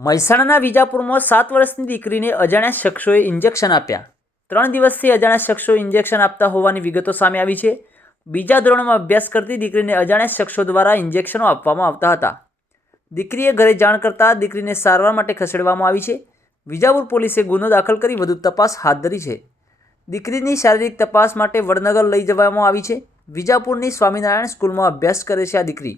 મહેસાણાના વિજાપુરમાં 7 વર્ષની દીકરીને અજાણ્યા શખ્સોએ ઇન્જેક્શન આપ્યા। 3 દિવસથી અજાણ્યા શખ્સો ઇન્જેક્શન આપતા હોવાની વિગતો સામે આવી છે। બીજા ધોરણમાં અભ્યાસ કરતી દીકરીને અજાણ્યા શખ્સો દ્વારા ઇન્જેક્શનો આપવામાં આવતા હતા। દીકરીએ ઘરે જાણ કરતાં દીકરીને સારવાર માટે ખસેડવામાં આવી છે। વિજાપુર પોલીસે ગુનો દાખલ કરી વધુ તપાસ હાથ ધરી છે। દીકરીની શારીરિક તપાસ માટે વડનગર લઈ જવામાં આવી છે। વિજાપુરની સ્વામિનારાયણ સ્કૂલમાં અભ્યાસ કરે છે આ દીકરી।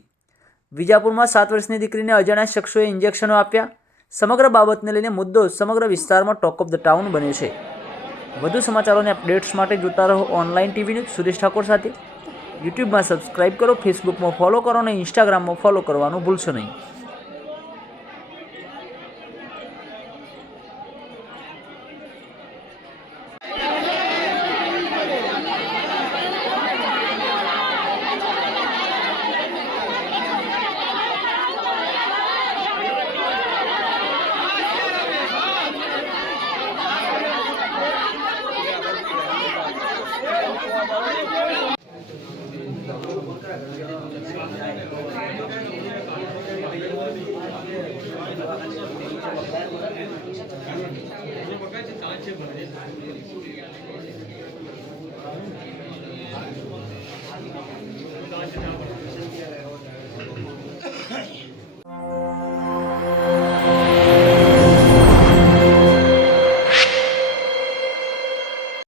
વિજાપુરમાં 7 વર્ષની દીકરીને અજાણ્યા શખ્સોએ ઇન્જેક્શનો આપ્યા। સમગ્ર બાબતને લઈને મુદ્દો સમગ્ર વિસ્તારમાં ટોક ઓફ ધ ટાઉન બન્યો છે। વધુ સમાચારોને અપડેટ્સ માટે જોતા રહો online TV news Suresh Thakor સાથે। યુટ્યુબમાં સબસ્ક્રાઇબ કરો, ફેસબુકમાં ફોલો કરો અને ઇન્સ્ટાગ્રામમાં ફોલો કરવાનું ભૂલશો નહીં।